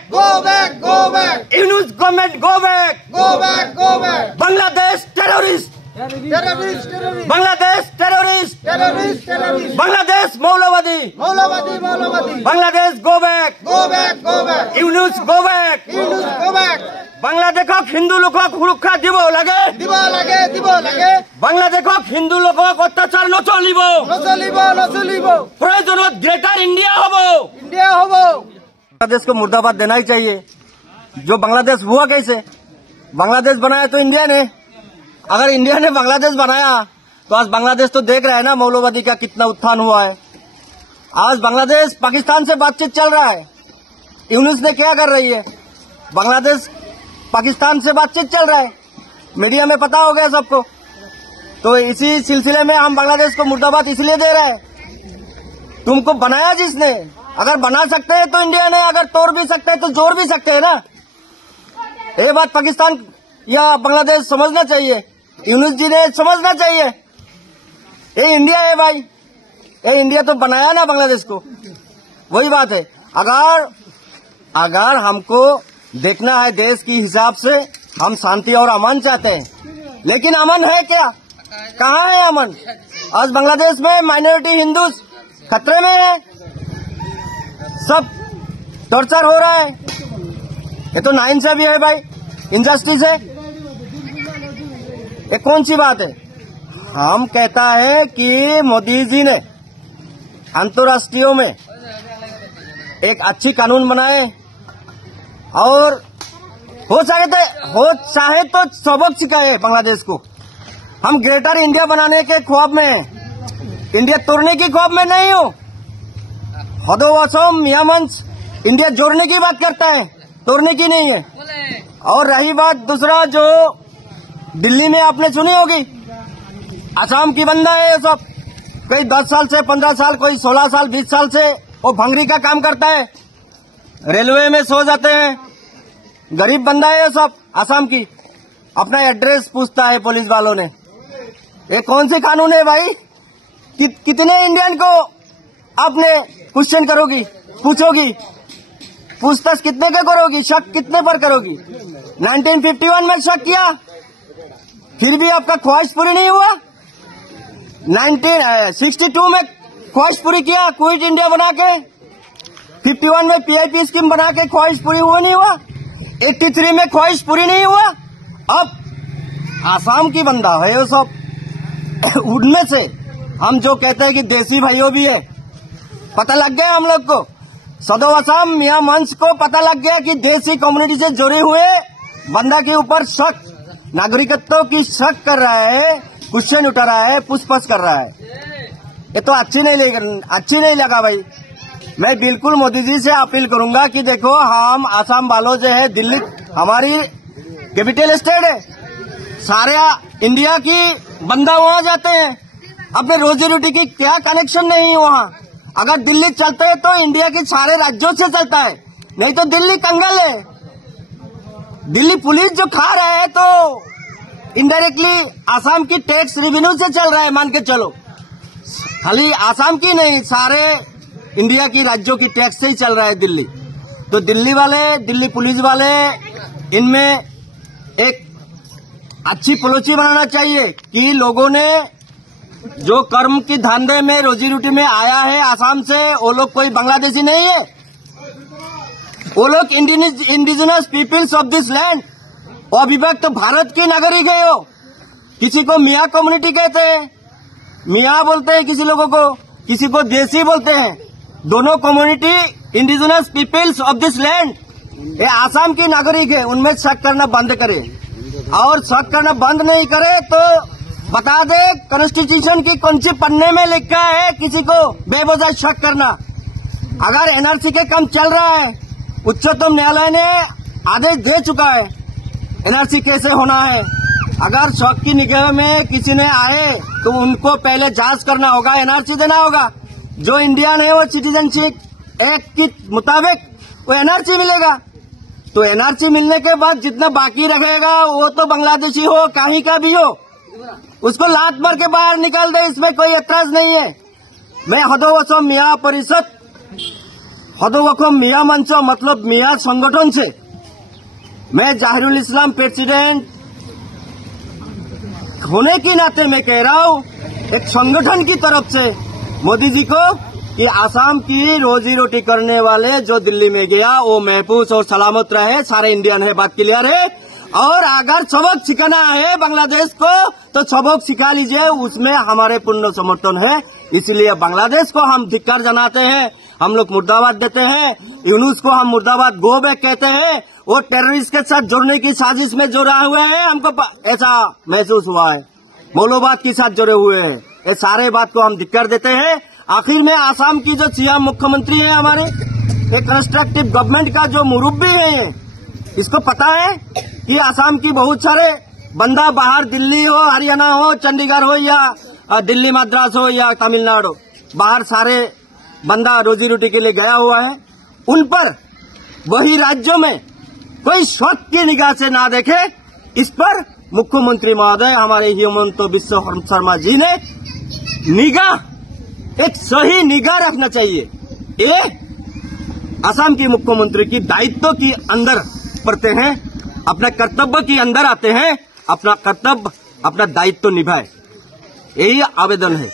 back! Go back! Go back! Yunus government, go back! Go back! Go back! Bangladesh terrorist! Terrorist! Terrorist! Bangladesh terrorist! Terrorist! Terrorist! Bangladesh Maulawadi! Maulawadi! Maulawadi! Bangladesh go back! Go back! Go back! Yunus go back! Yunus go back! বাংলাদেশক হিন্দু লোকক সুরক্ষা দিব লাগে দিব লাগে দিব লাগে বাংলাদেশক হিন্দু লোকক অত্যাচার নচলিব নচলিব নচলিব প্রয়োজনত গ্রেটার इंडिया হব इंडिया হব। बांग्लादेश को मुर्दाबाद देना ही चाहिए। जो बांग्लादेश हुआ कैसे? बांग्लादेश बनाया तो इंडिया ने। अगर इंडिया ने बांग्लादेश बनाया तो आज बांग्लादेश तो देख रहा है ना मौलवादी का कितना उत्थान हुआ है। आज बांग्लादेश पाकिस्तान से बातचीत चल रहा है। यूनुस ने क्या कर रही है? बांग्लादेश पाकिस्तान से बातचीत चल रहा है, मीडिया में पता हो गया सबको। तो इसी सिलसिले में हम बांग्लादेश को मुर्दाबाद इसलिए दे रहे हैं, तुमको बनाया जिसने, अगर बना सकते हैं तो इंडिया ने, अगर तोड़ भी सकते हैं तो जोड़ भी सकते हैं ना। ये बात पाकिस्तान या बांग्लादेश समझना चाहिए, यूनुस जी ने समझना चाहिए। ये इंडिया है भाई, ये इंडिया तो बनाया ना बांग्लादेश को। वही बात है, अगर हमको देखना है देश की हिसाब से, हम शांति और अमन चाहते हैं, लेकिन अमन है क्या? कहाँ है अमन? आज बांग्लादेश में माइनॉरिटी हिंदू खतरे में है, सब टॉर्चर हो रहा है। ये तो नाइंसाफी है भाई, इनजस्टिस है। ये कौन सी बात है? हम कहता है कि मोदी जी ने अंतर्राष्ट्रीय में एक अच्छी कानून बनाए और हो चाहे तो सबक सिखाए बांग्लादेश को। हम ग्रेटर इंडिया बनाने के ख्वाब में हैं, इंडिया तोड़ने की ख्वाब में नहीं हो। हदोवसम मियामंच इंडिया जोड़ने की बात करता है, तोड़ने की नहीं है। और रही बात दूसरा, जो दिल्ली में आपने सुनी होगी, असम की बंदा है ये सब, कोई 10 साल से 15 साल, कोई 16 साल 20 साल से वो भंगरी का काम करता है, रेलवे में सो जाते हैं। गरीब बंदा है ये सब असम की, अपना एड्रेस पूछता है पुलिस वालों ने। ये कौन सी कानून है भाई? कितने इंडियन को आपने क्वेश्चन करोगी, पूछोगी, पूछताछ कितने का करोगी, शक कितने पर करोगी? 1951 में शक किया, फिर भी आपका ख्वाहिश पूरी नहीं हुआ। 1962 में ख्वाहिश पूरी किया, क्विट इंडिया बना के। 51 में PIP स्कीम बना के ख्वाहिश पूरी हुआ नहीं हुआ। 83 में ख्वाहिश पूरी नहीं हुआ। अब आसाम की बंदा है वो सब। उनमें से हम जो कहते हैं कि देसी भाइयों भी है, पता लग गया हम लोग को, सदो असम मियां मंच को पता लग गया कि देसी कम्युनिटी से जुड़े हुए बंदा के ऊपर शक, नागरिकत्व की शक कर रहा है, क्वेश्चन उठा रहा है, पूछताछ कर रहा है। ये तो अच्छी नहीं लगा भाई। मैं बिल्कुल मोदी जी से अपील करूंगा कि देखो, हम आसाम वालों जो है, दिल्ली हमारी कैपिटल स्टेट है, सारे इंडिया की बंदा वहां जाते हैं, अपने रोजी रोटी की क्या कनेक्शन नहीं है वहां। अगर दिल्ली चलते है तो इंडिया के सारे राज्यों से चलता है, नहीं तो दिल्ली कंगाल है। दिल्ली पुलिस जो खा रहा है तो इनडायरेक्टली आसाम की टैक्स रेवेन्यू से चल रहा है, मान के चलो। खाली आसाम की नहीं, सारे इंडिया की राज्यों की टैक्स से ही चल रहा है दिल्ली। तो दिल्ली वाले, दिल्ली पुलिस वाले, इनमें एक अच्छी पॉलिसी बनाना चाहिए कि लोगों ने जो कर्म की धंधे में, रोजी रोटी में आया है आसाम से, वो लोग कोई बांग्लादेशी नहीं है, वो लोग indigenous peoples of this land, वो अविभक्त भारत की नागरिक है। वो किसी को मियाँ कम्युनिटी कहते हैं, मियाँ बोलते हैं किसी लोगों को, किसी को देसी बोलते हैं। दोनों community indigenous peoples of this land, ये आसाम की नागरिक है। उनमें शक करना बंद करे, और शक करना बंद नहीं करे तो बता दे कॉन्स्टिट्यूशन की कौन सी पन्ने में लिखा है किसी को बेवजह शक करना। अगर NRC के काम चल रहा है, उच्चतम न्यायालय ने आदेश दे चुका है NRC कैसे होना है। अगर शक की निगाह में किसी ने आए तो उनको पहले जांच करना होगा, NRC देना होगा। जो इंडियन है वो सिटीजनशिप एक्ट के मुताबिक वो NRC मिलेगा। तो NRC मिलने के बाद जितना बाकी रहेगा वो तो बांग्लादेशी हो, कहीं का भी हो, उसको लात मार के बाहर निकाल दे, इसमें कोई एतराज नहीं है। मैं हदोवसम मियां परिषद हदोवकम मियां मंच मतलब मियां संगठन से मैं जाहिरुल इस्लाम प्रेसिडेंट होने के नाते मैं कह रहा हूं एक संगठन की तरफ से मोदी जी को कि आसाम की रोजी रोटी करने वाले जो दिल्ली में गया वो महफूज और सलामत रहे। सारे इंडियन है, बात क्लियर है। और अगर सबक सिखाना है बांग्लादेश को तो सबक सिखा लीजिए, उसमें हमारे पूर्ण समर्थन है। इसलिए बांग्लादेश को हम धिक्कार जनाते हैं, हम लोग मुर्दाबाद देते हैं। यूनुस को हम मुर्दाबाद गो बैक कहते हैं। वो टेररिस्ट के साथ जुड़ने की साजिश में जुड़ा हुआ है, हमको ऐसा महसूस हुआ है। मौलवाद के साथ जुड़े हुए हैं, ये सारे बात को हम धिक्कार देते हैं। आखिर में आसाम की जो सीएम मुख्यमंत्री है हमारे, एक कंस्ट्रक्टिव गवर्नमेंट का जो मुरब्बी है, इसको पता है कि आसाम की बहुत सारे बंदा बाहर दिल्ली हो, हरियाणा हो, चंडीगढ़ हो या दिल्ली मद्रास हो या तमिलनाडु, बाहर सारे बंदा रोजी रोटी के लिए गया हुआ है। उन पर वही राज्यों में कोई शक की निगाह से ना देखे, इस पर मुख्यमंत्री महोदय हमारे हिमंत बिस्वा शर्मा जी ने निगाह, एक सही निगाह रखना चाहिए। ये असम के मुख्यमंत्री की दायित्व के अंदर पड़ते हैं, अपना कर्तव्य के अंदर आते हैं, अपना कर्तव्य अपना दायित्व निभाए, यही आवेदन है।